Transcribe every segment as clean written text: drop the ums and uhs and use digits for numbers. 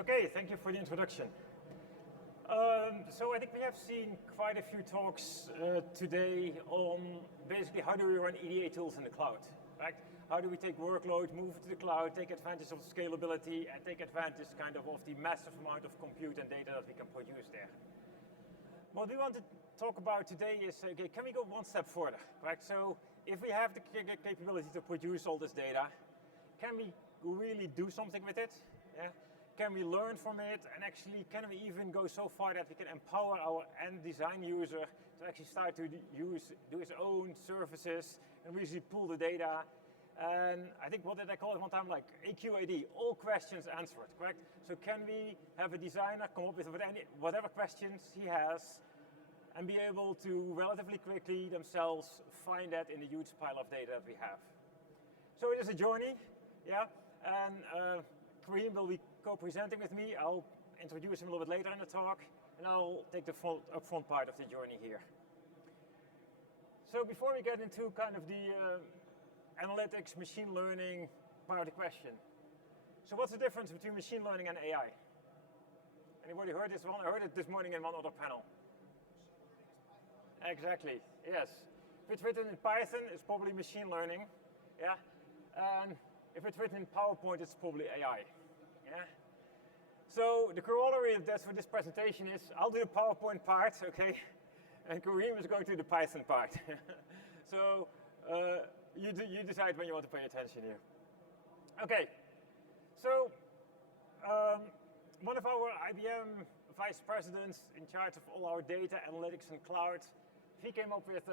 Okay, thank you for the introduction. So I think we have seen quite a few talks today on basically how do we run EDA tools in the cloud, right? How do we take workload, move it to the cloud, take advantage of scalability, and take advantage kind of the massive amount of compute and data that we can produce there. What we want to talk about today is, okay, can we go one step further, right? So if we have the capability to produce all this data, can we really do something with it? Yeah? Can we learn from it? And actually, can we even go so far that we can empower our end design user to actually start to do his own services and really pull the data? And I think, what did I call it one time? Like AQAD, all questions answered, correct? So can we have a designer come up with whatever questions he has and be able to relatively quickly themselves find that in the huge pile of data that we have? So it is a journey, yeah? And Kareem will be co-presenting with me. I'll introduce him a little bit later in the talk, and I'll take the upfront part of the journey here. So before we get into kind of the analytics, machine learning part of the question. So what's the difference between machine learning and AI? Anybody heard this one? I heard it this morning in one other panel. Exactly, yes. If it's written in Python, it's probably machine learning, yeah? And if it's written in PowerPoint, it's probably AI, yeah? So the corollary of that for this presentation is, I'll do the PowerPoint part, okay? And Kareem is going to do the Python part. So you decide when you want to pay attention here. Okay, so one of our IBM vice presidents in charge of all our data, analytics, and cloud, he came up with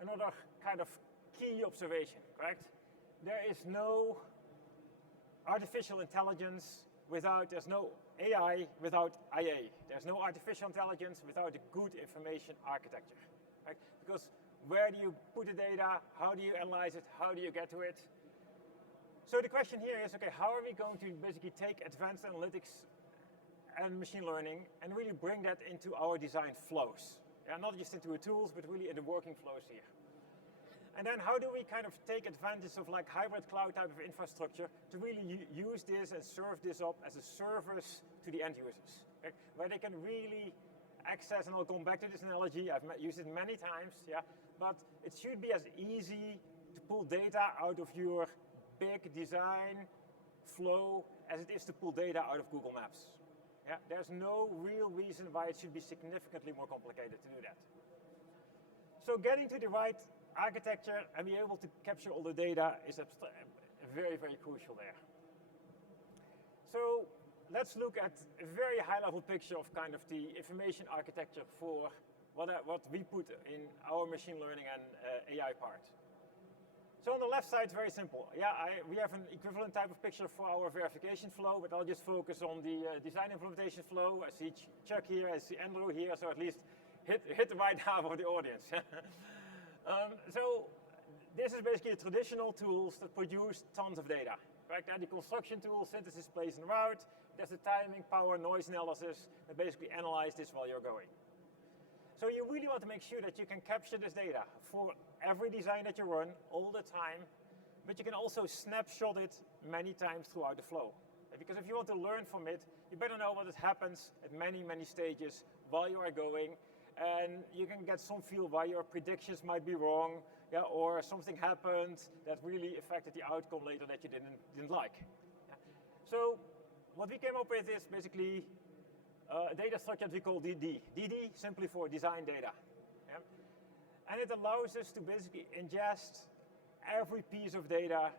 another kind of key observation, correct? There is no artificial intelligence there's no AI without IA. There's no artificial intelligence without a good information architecture, right? Because where do you put the data? How do you analyze it? How do you get to it? So the question here is, okay, how are we going to basically take advanced analytics and machine learning and really bring that into our design flows? Yeah, not just into the tools, but really in the working flows here. And then how do we kind of take advantage of like hybrid cloud type of infrastructure to really use this and serve this up as a service to the end users, okay? Where they can really access, and I'll come back to this analogy, I've used it many times, yeah? But it should be as easy to pull data out of your big design flow as it is to pull data out of Google Maps. Yeah? There's no real reason why it should be significantly more complicated to do that. So getting to the right architecture and be able to capture all the data is very, very crucial there. So let's look at a very high-level picture of kind of the information architecture for what we put in our machine learning and AI part. So on the left side, it's very simple. Yeah, we have an equivalent type of picture for our verification flow, but I'll just focus on the design implementation flow. I see Chuck here, I see Andrew here, so at least hit the right half of the audience. So this is basically traditional tools that produce tons of data. Right? The construction tool, synthesis, place, and route. There's the timing, power, noise analysis that basically analyze this while you're going. So you really want to make sure that you can capture this data for every design that you run all the time, but you can also snapshot it many times throughout the flow. Because if you want to learn from it, you better know what happens at many, many stages while you are going. And you can get some feel why your predictions might be wrong, yeah, or something happened that really affected the outcome later that you didn't like. Yeah. So what we came up with is basically a data structure that we call Didi. Didi, simply for design data. Yeah. And it allows us to basically ingest every piece of data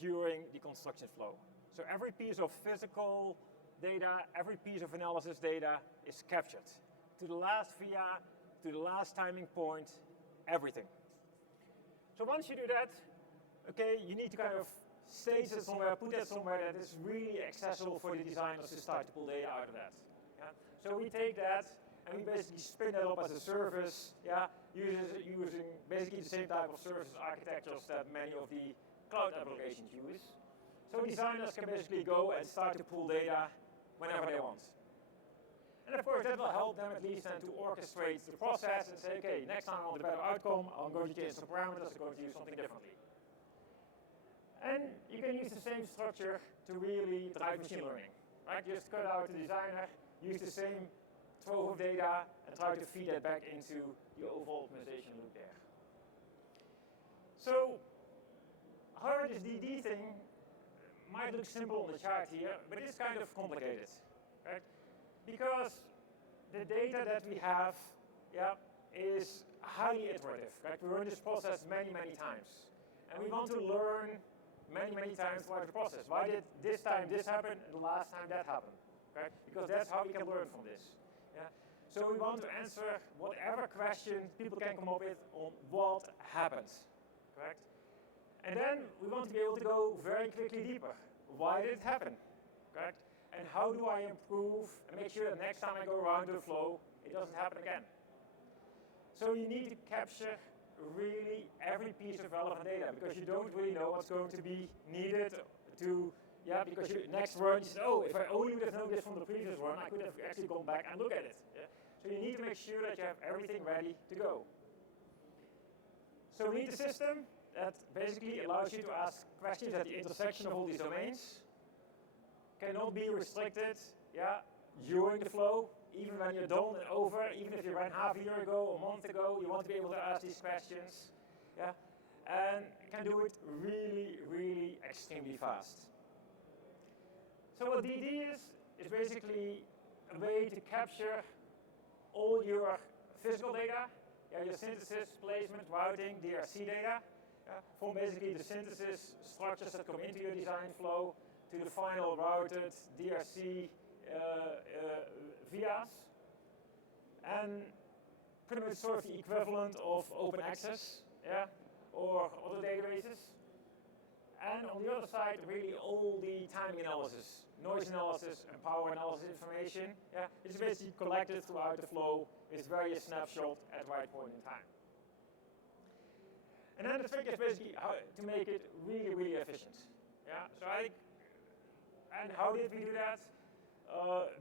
during the construction flow. So every piece of physical data, every piece of analysis data is captured. To the last via, to the last timing point, everything. So once you do that, okay, you need to kind of stage it somewhere, put it somewhere that is really accessible for the designers to start to pull data out of that. Yeah? So we take that and we basically spin that up as a service, yeah, using basically the same type of services architectures that many of the cloud applications use. So designers can basically go and start to pull data whenever they want. And of course, that will help them at least then to orchestrate the process and say, okay, next time I want a better outcome, I'm going to change some parameters, I'm going to do something differently. And you can use the same structure to really drive machine learning. right? Just cut out the designer, use the same trove of data, and try to feed that back into the overall optimization loop there. So, however, this DD thing might look simple on the chart here, but it's kind of complicated, right? Because the data that we have, is highly iterative, right? We run this process many, many times. And we want to learn many, many times throughout the process. Why did this time this happen and the last time that happened, right? Because that's how we can learn from this. Yeah? So we want to answer whatever question people can come up with on what happened, correct? And then we want to be able to go very quickly deeper. Why did it happen, correct? And how do I improve and make sure that next time I go around the flow, it doesn't happen again? So you need to capture really every piece of relevant data because you don't really know what's going to be needed to, because your next run, you say, oh, if I only would have known this from the previous run, I could have actually gone back and look at it. Yeah? So you need to make sure that you have everything ready to go. So we need a system that basically allows you to ask questions at the intersection of all these domains, cannot be restricted during the flow, even when you're done and over, even if you ran half a year ago or a month ago, you want to be able to ask these questions, and can do it really, really extremely fast. So what DD is basically a way to capture all your physical data, your synthesis, placement, routing, DRC data, from basically the synthesis structures that come into your design flow to the final routed DRC vias, and pretty much sort of the equivalent of open access, or other databases. And on the other side, really all the timing analysis, noise analysis, and power analysis information, is basically collected throughout the flow with various snapshots at the right point in time. And then the trick is basically how to make it really, really efficient. And how did we do that?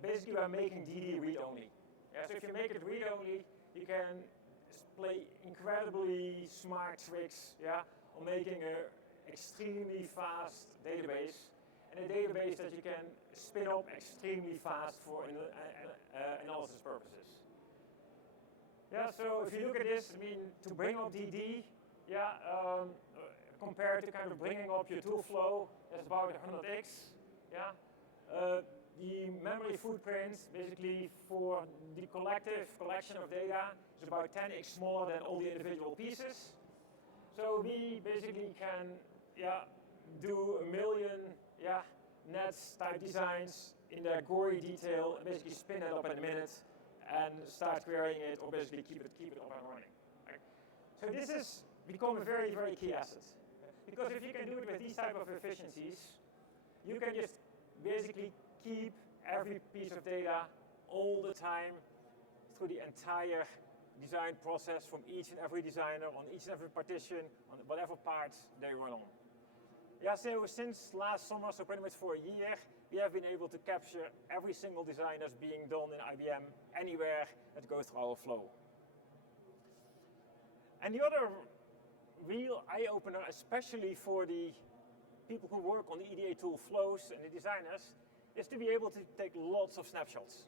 Basically by making DD read-only. So if you make it read-only, you can play incredibly smart tricks on making an extremely fast database, and a database that you can spin up extremely fast for analysis purposes. So if you look at this, to bring up DD, compared to kind of bringing up your tool flow, that's about 100x. The memory footprint, basically for the collection of data, is about 10x smaller than all the individual pieces. So we basically can do 1 million nets type designs in their gory detail and basically spin it up in a minute and start querying it or basically keep it up and running. Right? So this has become a very, very key asset. Because if you can do it with these type of efficiencies, you can just basically keep every piece of data all the time through the entire design process from each and every designer on each and every partition on whatever parts they run on. So since last summer, so pretty much for a year, we have been able to capture every single design that's being done in IBM anywhere that goes through our flow. And the other real eye-opener, especially for the people who work on the EDA tool flows and the designers, is to be able to take lots of snapshots.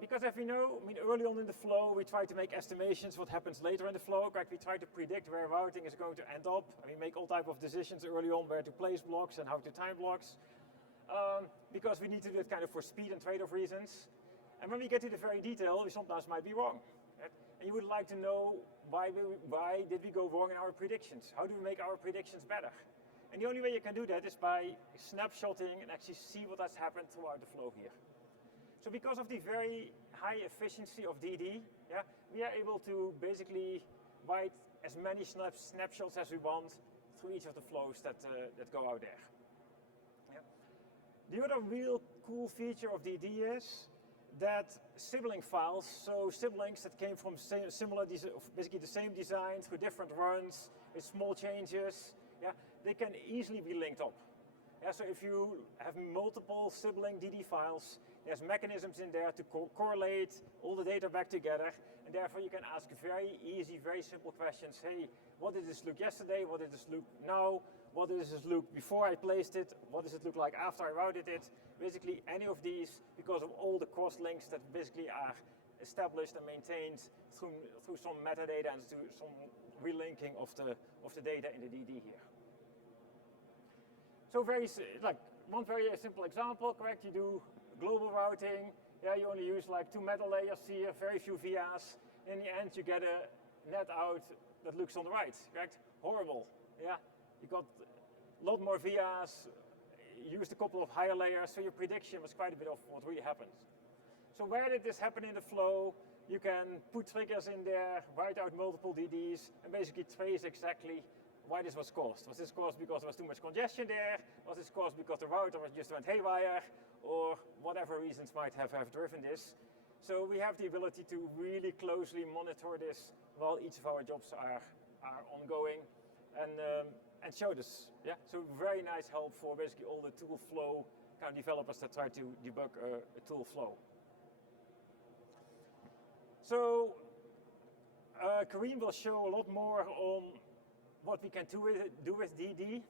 Because as we know, early on in the flow, we try to make estimations what happens later in the flow. We try to predict where routing is going to end up. We make all type of decisions early on where to place blocks and how to time blocks. Because we need to do it kind of for speed and trade-off reasons. And when we get to the very detail, we sometimes might be wrong. Right? And you would like to know why did we go wrong in our predictions? How do we make our predictions better? And the only way you can do that is by snapshotting and actually see what has happened throughout the flow here. So because of the very high efficiency of DD, we are able to basically write as many snapshots as we want through each of the flows that go out there. The other real cool feature of DD is that sibling files, so siblings that came from basically the same design through different runs with small changes, they can easily be linked up. So if you have multiple sibling DD files, there's mechanisms in there to correlate all the data back together, and therefore you can ask very easy, very simple questions. Hey, what did this look yesterday? What did this look now? what does this look before I placed it, what does it look like after I routed it. Basically any of these, because of all the cross links that basically are established and maintained through some metadata and through some relinking of the data in the DD here. So one very simple example, correct? You do global routing. Yeah, you only use like 2 meta layers here, very few VRs. In the end, you get a net out that looks on the right, correct? Horrible. Yeah, you got a lot more VRs. Used a couple of higher layers, so your prediction was quite a bit of what really happens. So where did this happen in the flow? You can put triggers in there, write out multiple DDs, and basically trace exactly why this was caused. Was this caused because there was too much congestion there? Was this caused because the router just went haywire? Or whatever reasons might have driven this. So we have the ability to really closely monitor this while each of our jobs are ongoing and show this. Yeah? So very nice help for basically all the tool flow kind of developers that try to debug a tool flow. So Kareem will show a lot more on what we can do with DD.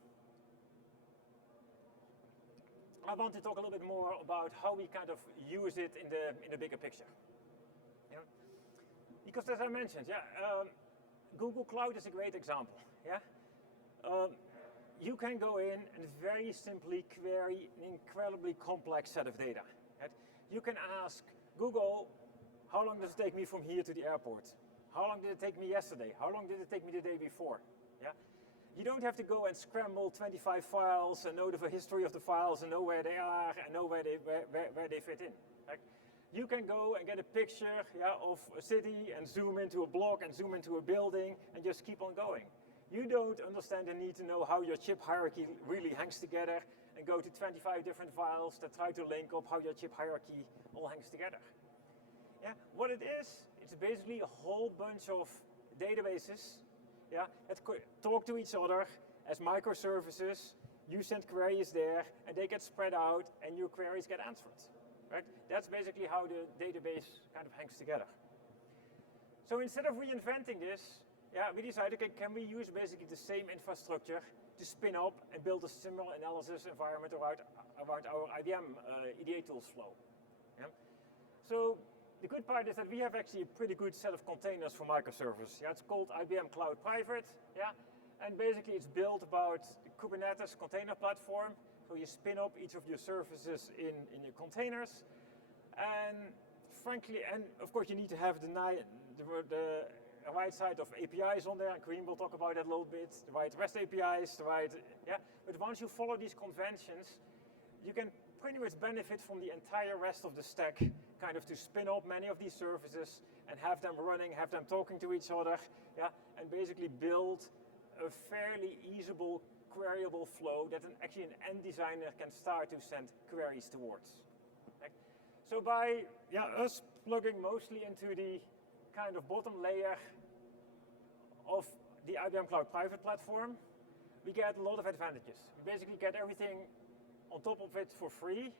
I want to talk a little bit more about how we kind of use it in the bigger picture. Yeah? Because as I mentioned, Google Cloud is a great example. Yeah? You can go in and very simply query an incredibly complex set of data. Right? You can ask Google, how long does it take me from here to the airport? How long did it take me yesterday? How long did it take me the day before? Yeah? You don't have to go and scramble 25 files and know the history of the files and know where they are and know where they fit in. Right? You can go and get a picture of a city and zoom into a block and zoom into a building and just keep on going. You don't understand the need to know how your chip hierarchy really hangs together and go to 25 different files that try to link up how your chip hierarchy all hangs together. Yeah? What it is, it's basically a whole bunch of databases that talk to each other as microservices. You send queries there, and they get spread out, and your queries get answered. Right? That's basically how the database kind of hangs together. So instead of reinventing this, we decided, okay, can we use basically the same infrastructure to spin up and build a similar analysis environment around our IBM EDA tools flow? Yeah? So the good part is that we have actually a pretty good set of containers for microservices. Yeah, it's called IBM Cloud Private. Yeah, and basically it's built about the Kubernetes container platform. So you spin up each of your services in your containers. And frankly, and of course you need to have the right side of APIs on there, and Kareem will talk about that a little bit, the right REST APIs, but once you follow these conventions, you can pretty much benefit from the entire rest of the stack, kind of to spin up many of these services and have them running, have them talking to each other, and basically build a fairly easable, queryable flow that actually an end designer can start to send queries towards. Okay? So by us plugging mostly into the kind of bottom layer of the IBM Cloud Private platform, we get a lot of advantages. We basically get everything on top of it for free,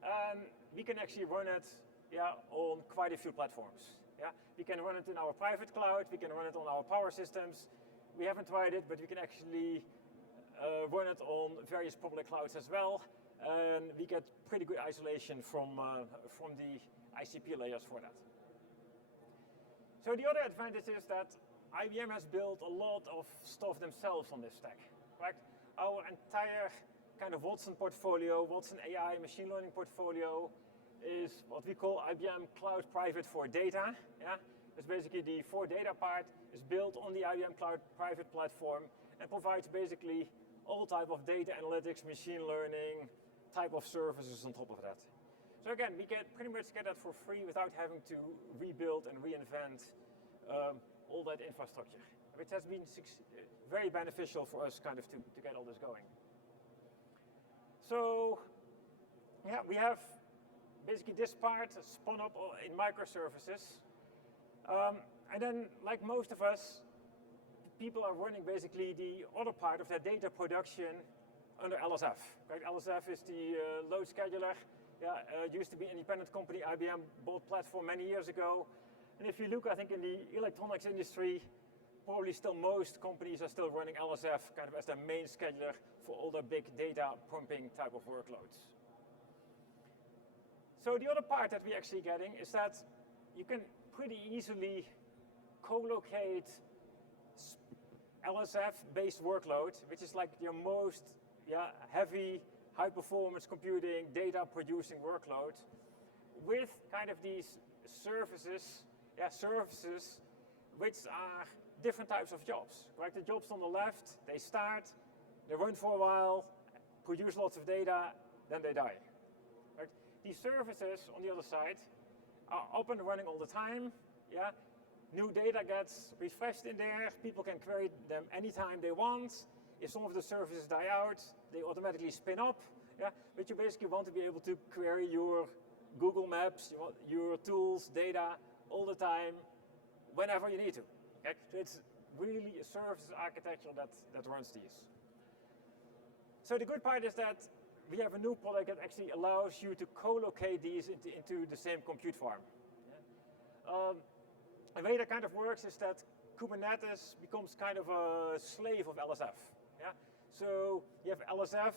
and we can actually run it on quite a few platforms. Yeah? We can run it in our private cloud, we can run it on our power systems. We haven't tried it, but we can actually run it on various public clouds as well, and we get pretty good isolation from the ICP layers for that. So the other advantage is that IBM has built a lot of stuff themselves on this stack. Right? Our entire kind of Watson portfolio, Watson AI machine learning portfolio is what we call IBM Cloud Private for data. Yeah? It's basically the for data part is built on the IBM Cloud Private platform and provides basically all type of data analytics, machine learning type of services on top of that. So again, we pretty much get that for free without having to rebuild and reinvent all that infrastructure, which has been very beneficial for us kind of to get all this going. So we have basically this part spun up in microservices. And then, like most of us, people are running basically the other part of their data production under LSF. Right? LSF is the load scheduler. It used to be an independent company. IBM bought platform many years ago. And if you look, I think, in the electronics industry, probably still most companies are still running LSF kind of as their main scheduler for all their big data pumping type of workloads. So the other part that we're actually getting is that you can pretty easily co-locate LSF-based workload, which is like your most heavy, high-performance computing, data-producing workload, with kind of these services which are different types of jobs. Right? The jobs on the left, they start, they run for a while, produce lots of data, then they die. Right? These services on the other side are up and running all the time. Yeah? New data gets refreshed in there, people can query them anytime they want. If some of the services die out, they automatically spin up. Yeah? But you basically want to be able to query your Google Maps, your tools, data, all the time, whenever you need to. Okay? So it's really a services architecture that runs these. So the good part is that we have a new product that actually allows you to co-locate these into the same compute farm. Yeah? The way that kind of works is that Kubernetes becomes kind of a slave of LSF. Yeah? So you have LSF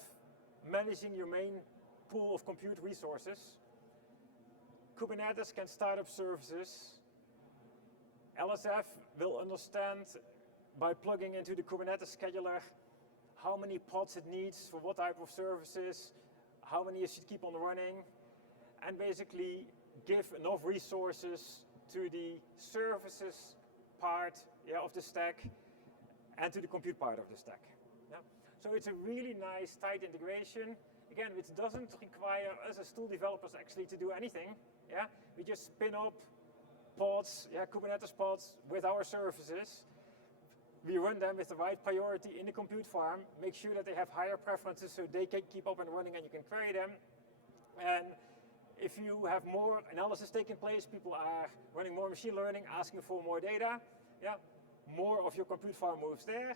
managing your main pool of compute resources. Kubernetes can start up services. LSF will understand by plugging into the Kubernetes scheduler how many pods it needs for what type of services, how many it should keep on running, and basically give enough resources to the services part of the stack and to the compute part of the stack. Yeah? So it's a really nice tight integration. Again, which doesn't require us as tool developers actually to do anything. Yeah? We just spin up pods, Kubernetes pods with our services. We run them with the right priority in the compute farm, make sure that they have higher preferences so they can keep up and running and you can query them. And if you have more analysis taking place, people are running more machine learning, asking for more data, more of your compute farm moves there.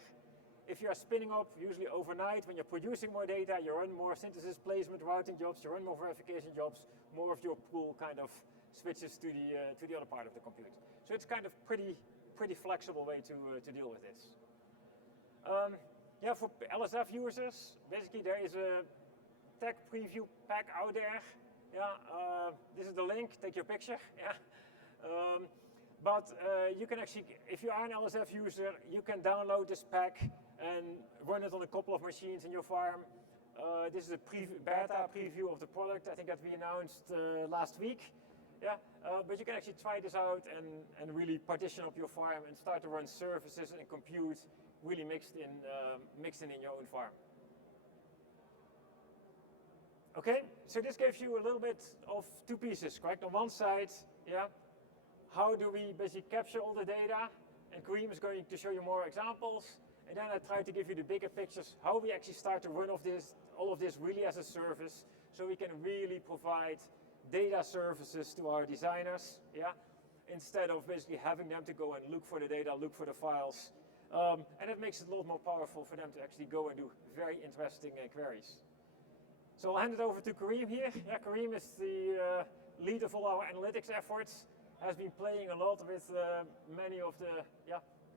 If you are spinning up, usually overnight, when you're producing more data, you run more synthesis, placement, routing jobs, you run more verification jobs, more of your pool kind of switches to the other part of the compute. So it's kind of pretty flexible way to deal with this. For LSF users, basically there is a tech preview pack out there. This is the link, take your picture. But you can actually, if you are an LSF user, you can download this pack and run it on a couple of machines in your farm. This is a beta preview of the product, I think that we announced last week. But you can actually try this out and really partition up your farm and start to run services and compute really mixed in your own farm. Okay, so this gives you a little bit of two pieces, correct? On one side, how do we basically capture all the data? And Kareem is going to show you more examples. And then I try to give you the bigger pictures, how we actually start to run all of this really as a service, so we can really provide data services to our designers, instead of basically having them to go and look for the data, look for the files. And it makes it a lot more powerful for them to actually go and do very interesting queries. So I'll hand it over to Kareem here. Kareem is the lead of all our analytics efforts, has been playing a lot with many of the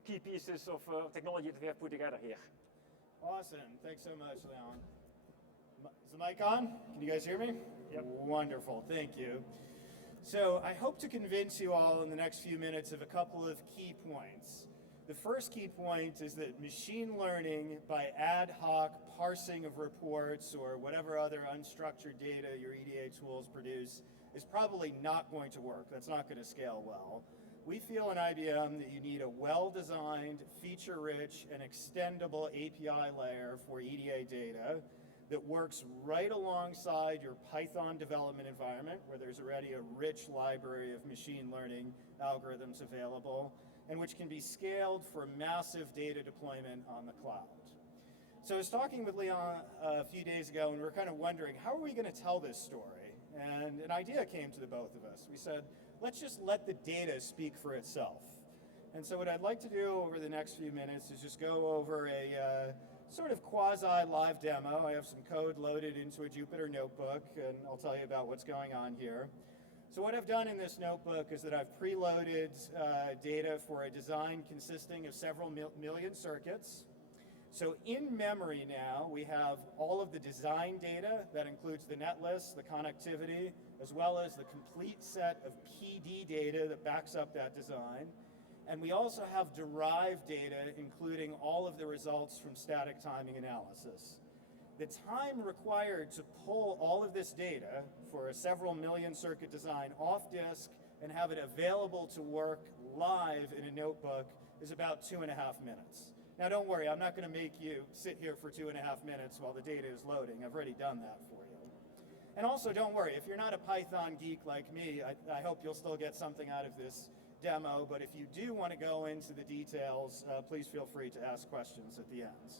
key pieces of technology that we have put together here. Awesome. Thanks so much, Leon. Is the mic on? Can you guys hear me? Yep. Wonderful. Thank you. So I hope to convince you all in the next few minutes of a couple of key points. The first key point is that machine learning by ad hoc parsing of reports or whatever other unstructured data your EDA tools produce is probably not going to work. That's not going to scale well. We feel in IBM that you need a well-designed, feature-rich, and extendable API layer for EDA data that works right alongside your Python development environment, where there's already a rich library of machine learning algorithms available, and which can be scaled for massive data deployment on the cloud. So I was talking with Leon a few days ago, and we were kind of wondering, how are we going to tell this story? And an idea came to the both of us. We said, let's just let the data speak for itself. And so what I'd like to do over the next few minutes is just go over a sort of quasi-live demo. I have some code loaded into a Jupyter notebook, and I'll tell you about what's going on here. So what I've done in this notebook is that I've preloaded data for a design consisting of several million circuits. So in memory now, we have all of the design data. That includes the netlist, the connectivity, as well as the complete set of PD data that backs up that design. And we also have derived data, including all of the results from static timing analysis. The time required to pull all of this data for a several million circuit design off disk and have it available to work live in a notebook is about 2.5 minutes. Now don't worry, I'm not going to make you sit here for 2.5 minutes while the data is loading. I've already done that for you. And also don't worry, if you're not a Python geek like me, I hope you'll still get something out of this demo, but if you do want to go into the details, please feel free to ask questions at the end.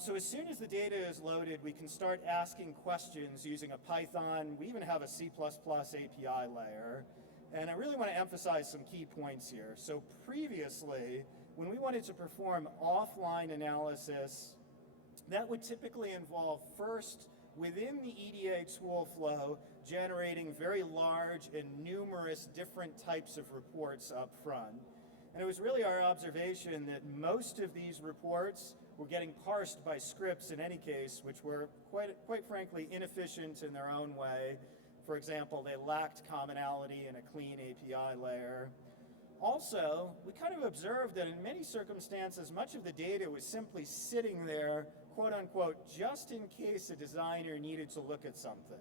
So as soon as the data is loaded, we can start asking questions using a Python. We even have a C++ API layer. And I really want to emphasize some key points here. So previously, when we wanted to perform offline analysis, that would typically involve first, within the EDA tool flow, generating very large and numerous different types of reports up front. And it was really our observation that most of these reports were getting parsed by scripts in any case, which were quite frankly inefficient in their own way. For example, they lacked commonality in a clean API layer. Also, we kind of observed that in many circumstances, much of the data was simply sitting there, quote unquote, just in case a designer needed to look at something.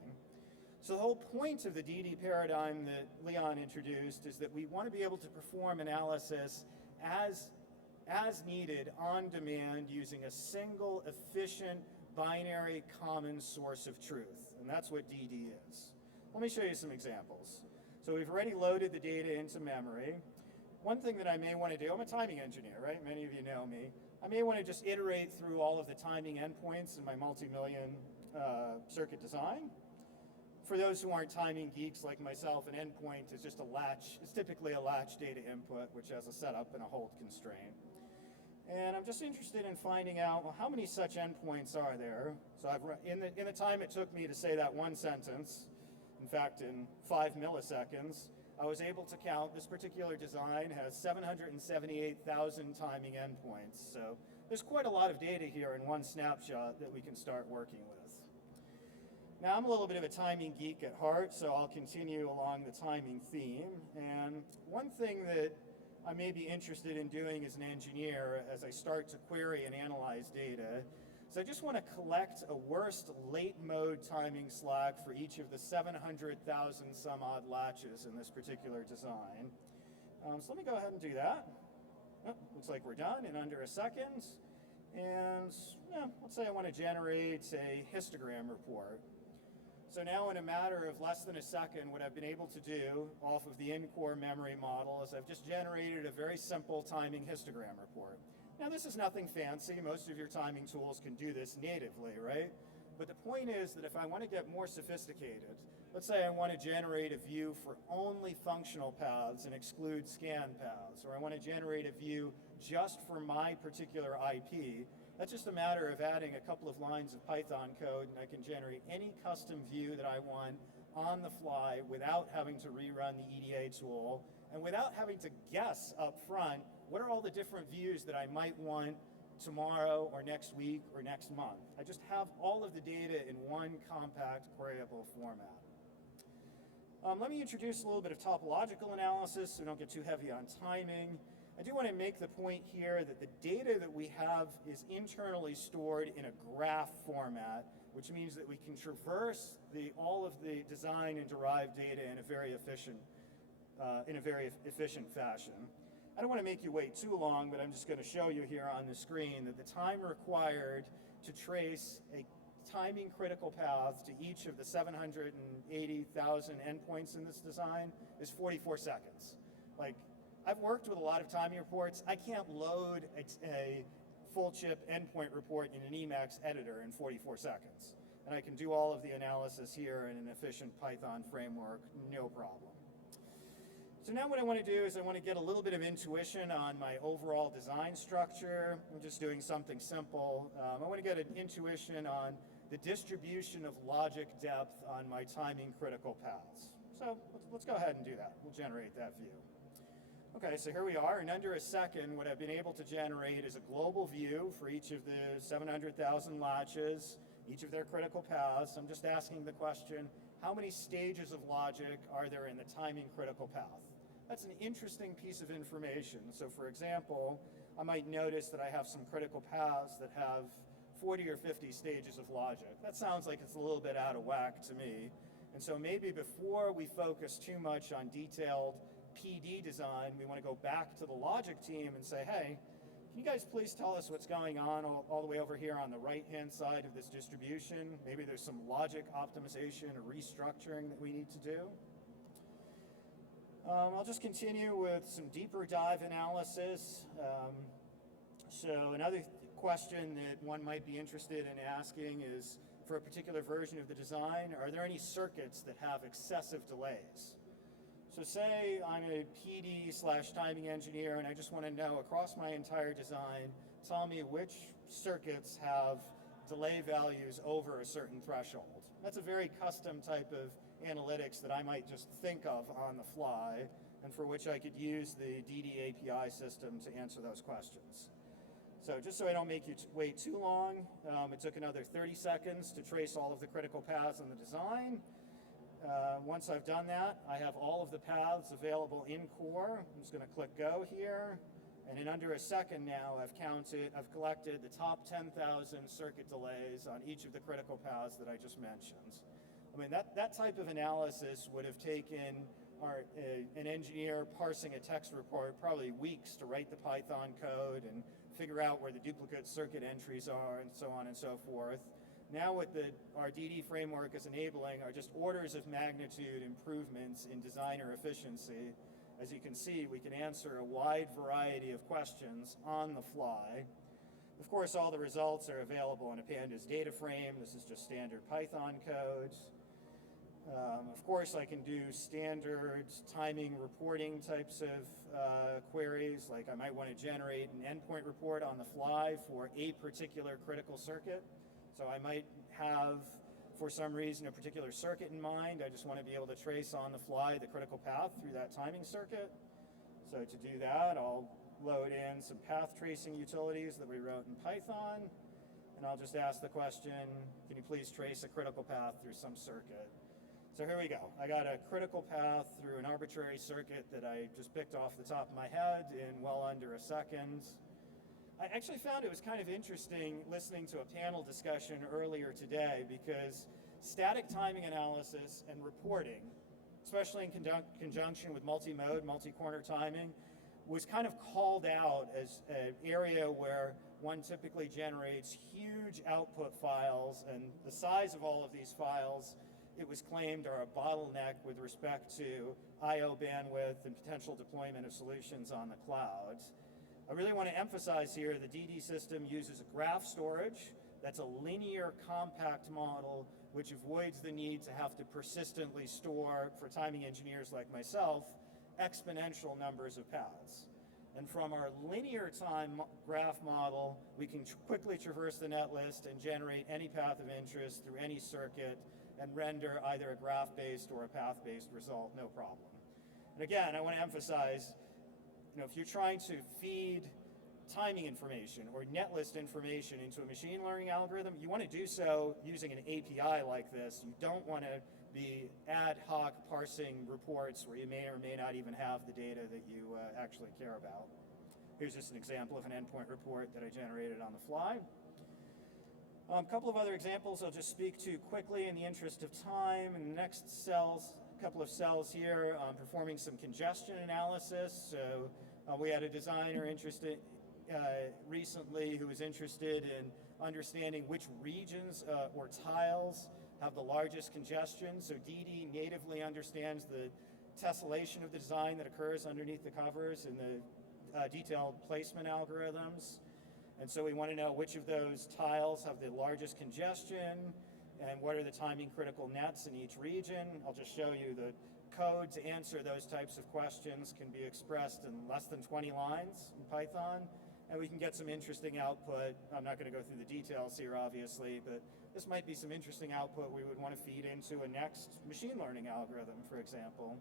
So the whole point of the Didi paradigm that Leon introduced is that we want to be able to perform analysis as needed on demand using a single efficient binary common source of truth. And that's what Didi is. Let me show you some examples. So we've already loaded the data into memory. One thing that I may want to do, I'm a timing engineer, right? Many of you know me. I may want to just iterate through all of the timing endpoints in my multi-million circuit design. For those who aren't timing geeks like myself, an endpoint is just a latch. It's typically a latch data input, which has a setup and a hold constraint. And I'm just interested in finding out, well, how many such endpoints are there? So in the time it took me to say that one sentence, in fact, in 5 milliseconds, I was able to count, this particular design has 778,000 timing endpoints. So there's quite a lot of data here in one snapshot that we can start working with. Now, I'm a little bit of a timing geek at heart, so I'll continue along the timing theme. And one thing that I may be interested in doing as an engineer as I start to query and analyze data is I just want to collect a worst late mode timing slack for each of the 700,000 some odd latches in this particular design. So let me go ahead and do that. Oh, looks like we're done in under a second. And let's say I want to generate a histogram report. So now in a matter of less than a second, what I've been able to do off of the in-core memory model is I've just generated a very simple timing histogram report. Now this is nothing fancy. Most of your timing tools can do this natively, right? But the point is that if I want to get more sophisticated, let's say I want to generate a view for only functional paths and exclude scan paths, or I want to generate a view just for my particular IP, that's just a matter of adding a couple of lines of Python code and I can generate any custom view that I want on the fly without having to rerun the EDA tool and without having to guess up front what are all the different views that I might want tomorrow or next week or next month. I just have all of the data in one compact queryable format. Let me introduce a little bit of topological analysis so we don't get too heavy on timing. I do want to make the point here that the data that we have is internally stored in a graph format, which means that we can traverse all of the design and derived data in a very efficient fashion. I don't want to make you wait too long, but I'm just going to show you here on the screen that the time required to trace a timing critical path to each of the 780,000 endpoints in this design is 44 seconds. Like, I've worked with a lot of timing reports. I can't load a full chip endpoint report in an Emacs editor in 44 seconds. And I can do all of the analysis here in an efficient Python framework, no problem. So now what I want to do is I want to get a little bit of intuition on my overall design structure. I'm just doing something simple. I want to get an intuition on the distribution of logic depth on my timing critical paths. So let's go ahead and do that. We'll generate that view. Okay, so here we are. In under a second, what I've been able to generate is a global view for each of the 700,000 latches, each of their critical paths. I'm just asking the question, how many stages of logic are there in the timing critical path? That's an interesting piece of information. So for example, I might notice that I have some critical paths that have 40 or 50 stages of logic. That sounds like it's a little bit out of whack to me. And so maybe before we focus too much on detailed PD design, we want to go back to the logic team and say, hey, can you guys please tell us what's going on all the way over here on the right-hand side of this distribution? Maybe there's some logic optimization or restructuring that we need to do. I'll just continue with some deeper dive analysis. So another question that one might be interested in asking is, for a particular version of the design, are there any circuits that have excessive delays? So say I'm a PD/timing engineer and I just want to know across my entire design, tell me which circuits have delay values over a certain threshold. That's a very custom type of analytics that I might just think of on the fly and for which I could use the Didi API system to answer those questions. So just so I don't make you wait too long, it took another 30 seconds to trace all of the critical paths in the design. Once I've done that, I have all of the paths available in core. I'm just going to click go here. And in under a second now, I've collected the top 10,000 circuit delays on each of the critical paths that I just mentioned. I mean, that type of analysis would have taken an engineer parsing a text report probably weeks to write the Python code and figure out where the duplicate circuit entries are and so on and so forth. Now what our DD framework is enabling are just orders of magnitude improvements in designer efficiency. As you can see, we can answer a wide variety of questions on the fly. Of course, all the results are available in a pandas data frame. This is just standard Python code. Of course, I can do standard timing reporting types of queries, like I might want to generate an endpoint report on the fly for a particular critical circuit. So I might have, for some reason, a particular circuit in mind. I just want to be able to trace on the fly the critical path through that timing circuit. So to do that, I'll load in some path tracing utilities that we wrote in Python. And I'll just ask the question, can you please trace a critical path through some circuit? So here we go. I got a critical path through an arbitrary circuit that I just picked off the top of my head in well under a second. I actually found it was kind of interesting listening to a panel discussion earlier today because static timing analysis and reporting, especially in conjunction with multi-mode, multi-corner timing, was kind of called out as an area where one typically generates huge output files, and the size of all of these files, it was claimed, are a bottleneck with respect to I/O bandwidth and potential deployment of solutions on the cloud. I really want to emphasize here the DD system uses a graph storage that's a linear compact model which avoids the need to have to persistently store, for timing engineers like myself, exponential numbers of paths. And from our linear time graph model, we can quickly traverse the netlist and generate any path of interest through any circuit and render either a graph-based or a path-based result, no problem. And again, I want to emphasize, if you're trying to feed timing information or netlist information into a machine learning algorithm, you want to do so using an API like this. You don't want to be ad hoc parsing reports where you may or may not even have the data that you actually care about. Here's just an example of an endpoint report that I generated on the fly. A couple of other examples I'll just speak to quickly in the interest of time. In the next couple of cells here, performing some congestion analysis. So we had a designer interested recently who was interested in understanding which regions or tiles have the largest congestion. So Didi natively understands the tessellation of the design that occurs underneath the covers in the detailed placement algorithms. And so we want to know which of those tiles have the largest congestion and what are the timing critical nets in each region. I'll just show you the code to answer those types of questions can be expressed in less than 20 lines in Python, and we can get some interesting output. I'm not going to go through the details here, obviously, but this might be some interesting output we would want to feed into a next machine learning algorithm, for example.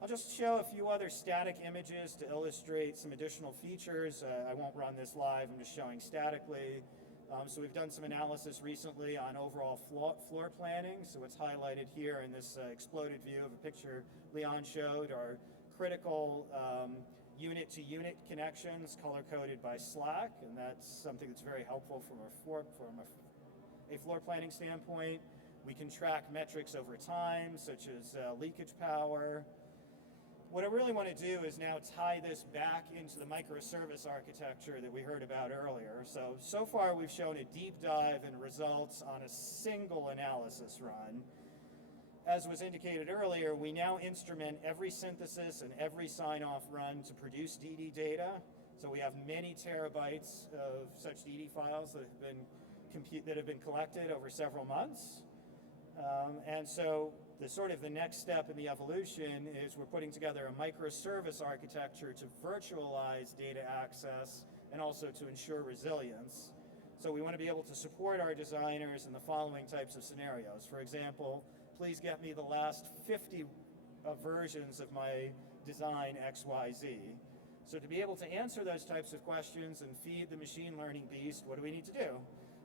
I'll just show a few other static images to illustrate some additional features. I won't run this live, I'm just showing statically. So we've done some analysis recently on overall floor planning. So what's highlighted here in this exploded view of a picture Leon showed are critical unit-to-unit connections color-coded by Slack, and that's something that's very helpful from a floor planning standpoint. We can track metrics over time, such as leakage power. What I really want to do is now tie this back into the microservice architecture that we heard about earlier. So far we've shown a deep dive in results on a single analysis run. As was indicated earlier, we now instrument every synthesis and every sign-off run to produce DD data. So we have many terabytes of such DD files that have been collected over several months. And so the next step in the evolution is we're putting together a microservice architecture to virtualize data access and also to ensure resilience. So we want to be able to support our designers in the following types of scenarios. For example, please get me the last 50 versions of my design XYZ. So to be able to answer those types of questions and feed the machine learning beast, what do we need to do?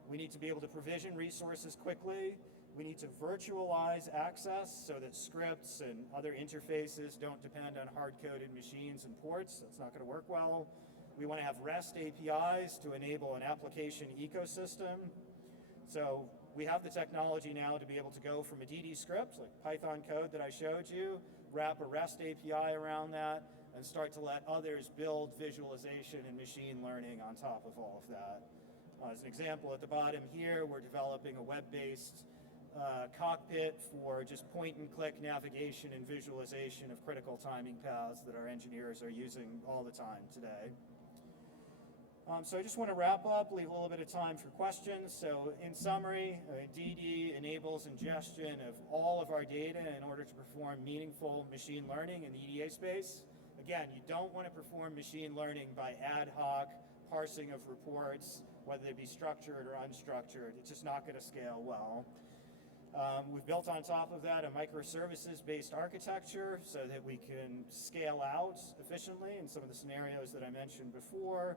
We need to be able to provision resources quickly. We need to virtualize access so that scripts and other interfaces don't depend on hard-coded machines and ports. That's not going to work well. We want to have REST APIs to enable an application ecosystem. So we have the technology now to be able to go from a DD script, like Python code that I showed you, wrap a REST API around that, and start to let others build visualization and machine learning on top of all of that. As an example, at the bottom here, we're developing a web-based cockpit for just point-and-click navigation and visualization of critical timing paths that our engineers are using all the time today. So I just want to wrap up, leave a little bit of time for questions. So in summary, DD enables ingestion of all of our data in order to perform meaningful machine learning in the EDA space. Again, you don't want to perform machine learning by ad hoc parsing of reports, whether they be structured or unstructured. It's just not going to scale well. We've built on top of that a microservices-based architecture so that we can scale out efficiently in some of the scenarios that I mentioned before.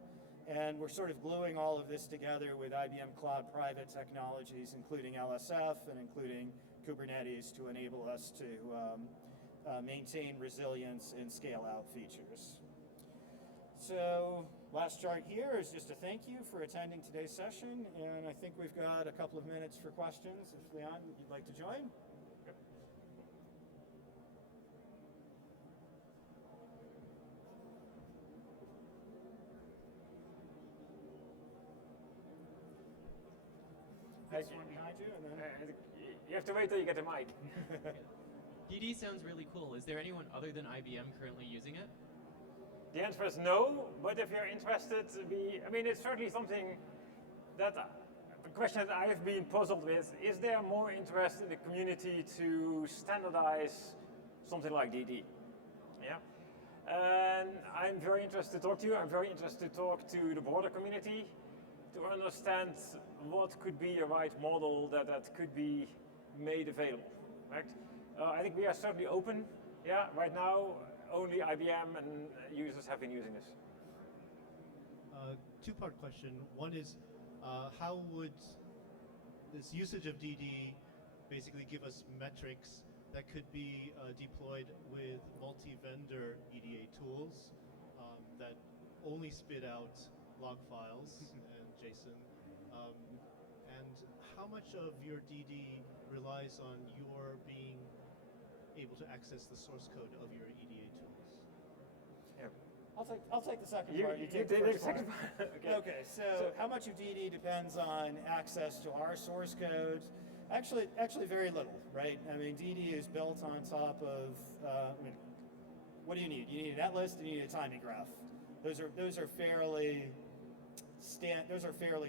And we're sort of gluing all of this together with IBM Cloud Private technologies, including LSF and including Kubernetes, to enable us to maintain resilience and scale out features. So last chart here is just a thank you for attending today's session, and I think we've got a couple of minutes for questions. If Leon, you'd like to join? This one behind you, and then you have to wait till you get the mic. DD sounds really cool. Is there anyone other than IBM currently using it? The answer is no, but if you're interested, it's certainly something that, the question that I've been puzzled with, is there more interest in the community to standardize something like DD? Yeah. And I'm very interested to talk to you. I'm very interested to talk to the broader community to understand what could be a right model that could be made available, right? I think we are certainly open. Yeah, right now, only IBM and users have been using this. Two-part question. One is, how would this usage of DD basically give us metrics that could be deployed with multi-vendor EDA tools that only spit out log files and JSON? And how much of your DD relies on your being able to access the source code of your EDA tools? Yeah. I'll take the second part. You take the first part. Okay, so how much of DD depends on access to our source code? Actually very little, right? I mean, DD is built on top of, what do you need? You need a netlist and you need a timing graph. Those are fairly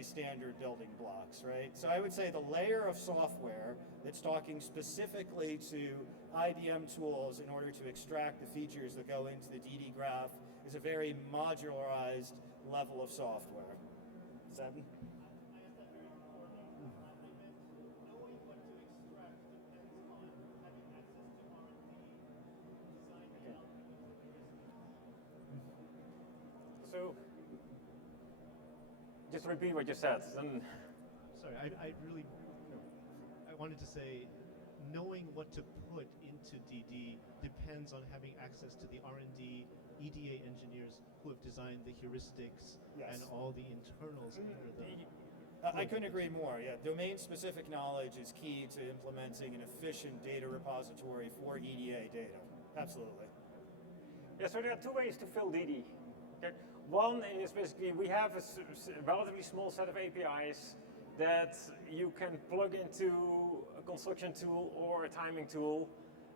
standard building blocks, right? So I would say the layer of software that's talking specifically to IBM tools in order to extract the features that go into the DD graph is a very modularized level of software. Is that? So just repeat what you said. And Sorry, I really, I wanted to say, knowing what to put into DD depends on having access to the R&D, EDA engineers who have designed the heuristics and all the internals under the... I couldn't agree more. Yeah, domain-specific knowledge is key to implementing an efficient data repository for EDA data. Absolutely. yeah, so there are two ways to fill Didi. Okay. One is basically we have a relatively small set of APIs that you can plug into a construction tool or a timing tool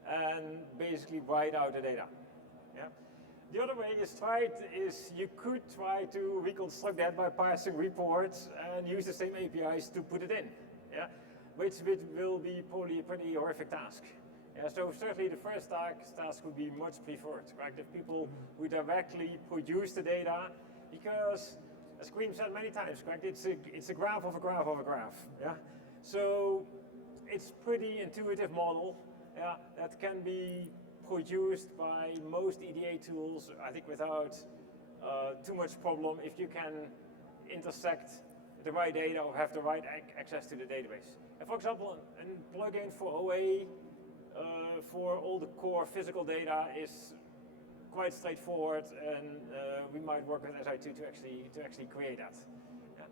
and basically write out the data. Yeah. The other way is you could try to reconstruct that by parsing reports and use the same APIs to put it in. Yeah, which will be probably a pretty horrific task. Yeah, so certainly the first task would be much preferred, right? If people who directly produce the data, because as Kareem said many times, correct? It's a graph of a graph of a graph. Yeah, so it's pretty intuitive model. Yeah, that can be produced by most EDA tools, I think, without too much problem if you can intersect the right data or have the right access to the database. And for example, a plugin for OA for all the core physical data is quite straightforward, and we might work with SI2 to actually create that. Yeah.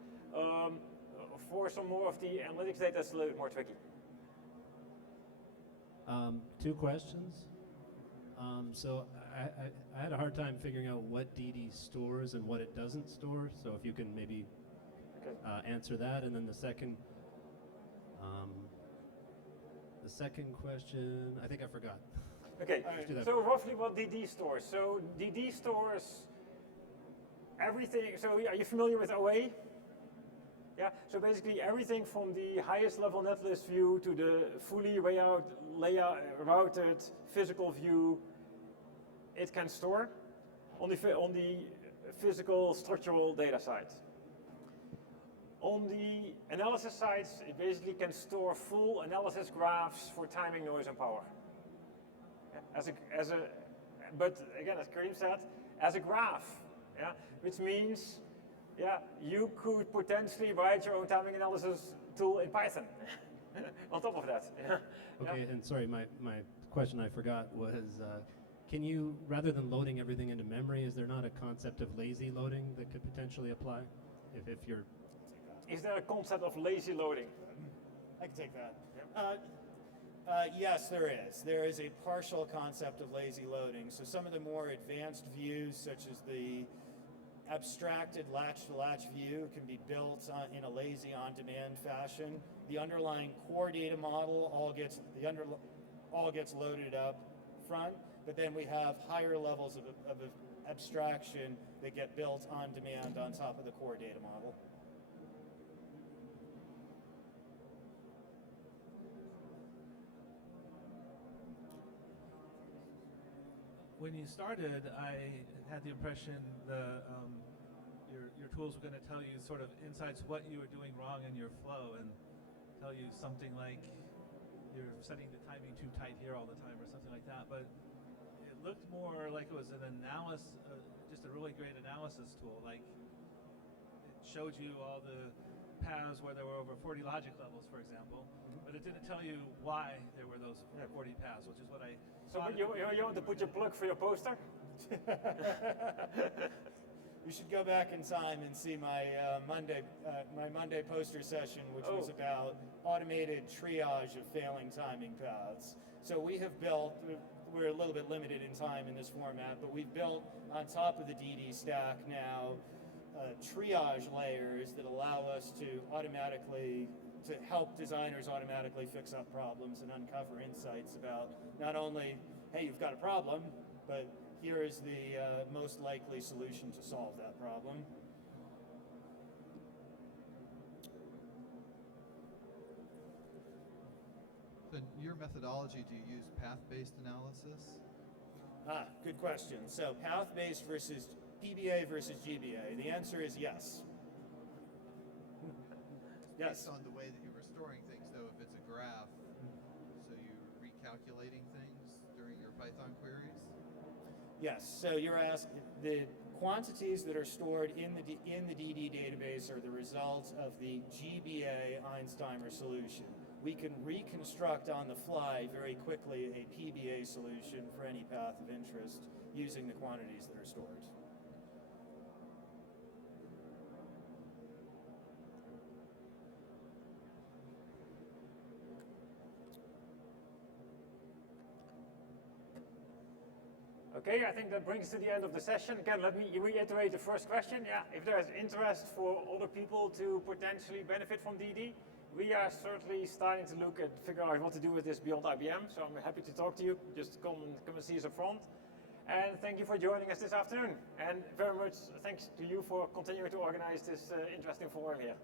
For some more of the analytics data, it's a little bit more tricky. Two questions. So I had a hard time figuring out what Didi stores and what it doesn't store. So if you can maybe answer that, and then the second question, I think I forgot. Okay, Right. so roughly what Didi stores. So Didi stores everything. So are you familiar with OA? Yeah, so basically everything from the highest level netlist view to the fully routed physical view, it can store on the physical structural data side. On the analysis side, it basically can store full analysis graphs for timing, noise, and power. But again, as Kareem said, as a graph, yeah, which means, yeah, you could potentially write your own timing analysis tool in Python on top of that. Yeah. Okay, and sorry, my question I forgot was, can you, rather than loading everything into memory, is there not a concept of lazy loading that could potentially apply? If you're... Is there a concept of lazy loading? I can take that. Yep. Yes, there is. There is a partial concept of lazy loading. So some of the more advanced views, such as the abstracted latch-to-latch view, can be built in a lazy on-demand fashion. The underlying core data model all gets loaded up front, but then we have higher levels of abstraction that get built on demand on top of the core data model. When you started, I had the impression your tools were going to tell you sort of insights what you were doing wrong in your flow, and tell you something like you're setting the timing too tight here all the time or something like that. But it looked more like it was an analysis, just a really great analysis tool. Like it showed you all the paths where there were over 40 logic levels, for example, but it didn't tell you why there were those 40 paths, which is what I. So you want to put your plug for your poster? You should go back in time and see my Monday poster session, which was about automated triage of failing timing paths. So we have built, we're a little bit limited in time in this format, but we've built on top of the DD stack now triage layers that allow us to help designers automatically fix up problems and uncover insights about not only, hey, you've got a problem, but here is the most likely solution to solve that problem. So in your methodology, do you use path-based analysis? Good question. So path-based versus PBA versus GBA. The answer is yes. Yes. Based on the way that you were storing things, though, if it's a graph, so you're recalculating things during your Python queries? Yes. So you're asking, the quantities that are stored in the DD database are the result of the GBA Einsteimer solution. We can reconstruct on the fly very quickly a PBA solution for any path of interest using the quantities that are stored. Okay, I think that brings us to the end of the session. Again, let me reiterate the first question. Yeah, if there is interest for other people to potentially benefit from DD, we are certainly starting to look at figure out what to do with this beyond IBM. So I'm happy to talk to you. Just come and see us up front. And thank you for joining us this afternoon. And very much thanks to you for continuing to organize this interesting forum here.